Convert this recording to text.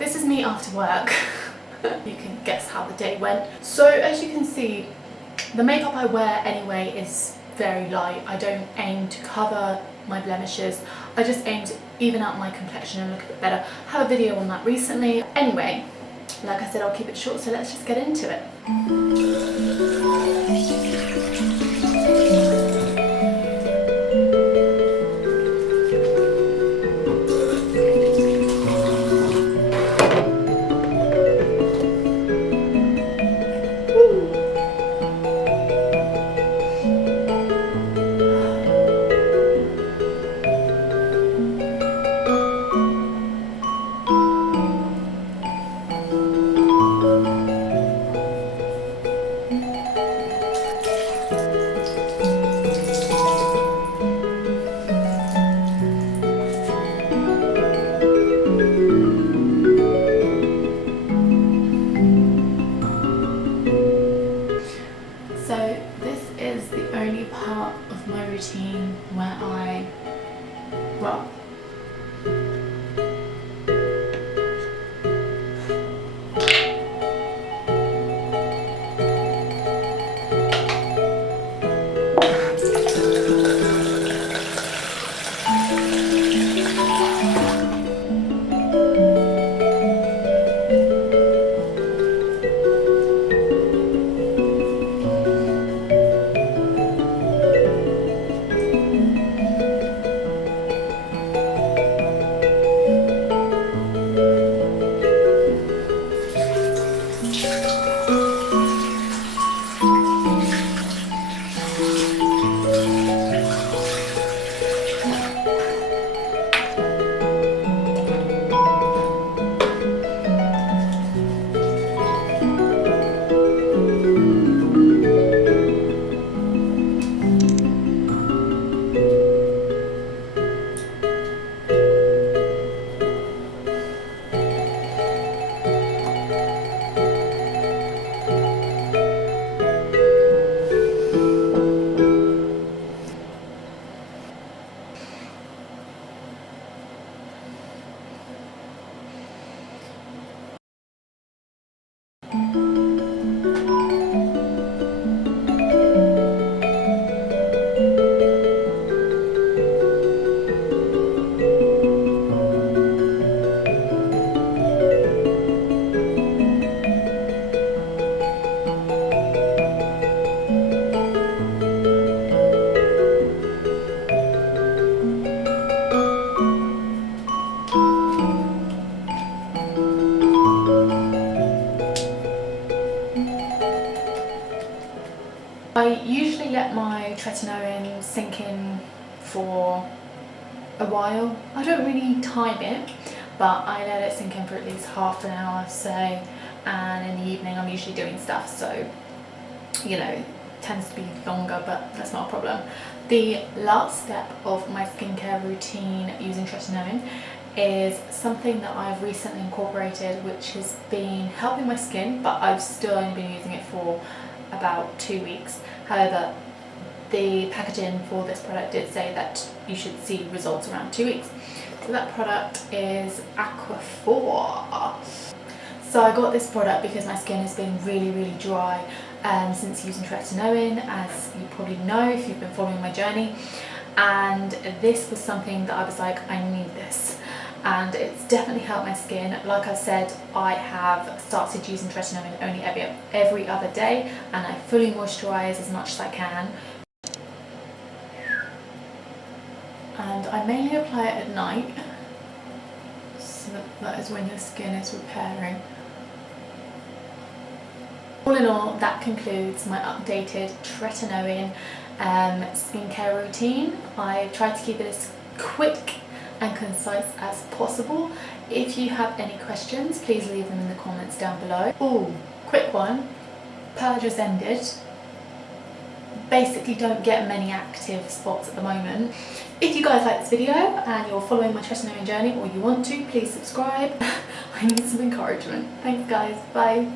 This is me after work. You can guess how the day went. So as you can see, the makeup I wear anyway is very light. I don't aim to cover my blemishes. I just aim to even out my complexion and look a bit better. I have a video on that recently. Anyway, like I said, I'll keep it short, so let's just get into it. So this is the only part of my routine where I rub. I usually let my tretinoin sink in for a while. I don't really time it, but I let it sink in for at least half an hour, say, and in the evening I'm usually doing stuff, so you know, it tends to be longer, but that's not a problem. The last step of my skincare routine using tretinoin is something that I've recently incorporated, which has been helping my skin, but I've still only been using it for about 2 weeks. However, the packaging for this product did say that you should see results around 2 weeks. So that product is Aquaphor. So I got this product because my skin has been really dry since using tretinoin, as you probably know if you've been following my journey, and this was something that I was like, I need this, and it's definitely helped my skin. Like I said, I have started using tretinoin only every other day, and I fully moisturize as much as I can, and I mainly apply it at night, so that is when your skin is repairing. All in all, that concludes my updated tretinoin skincare routine. I tried to keep it as quick and concise as possible. If you have any questions, please leave them in the comments down below. Oh, quick one, purge has ended. Basically don't get many active spots at the moment. If you guys like this video and you're following my tretinoin journey, or you want to, please subscribe. I need some encouragement. Thanks guys, bye.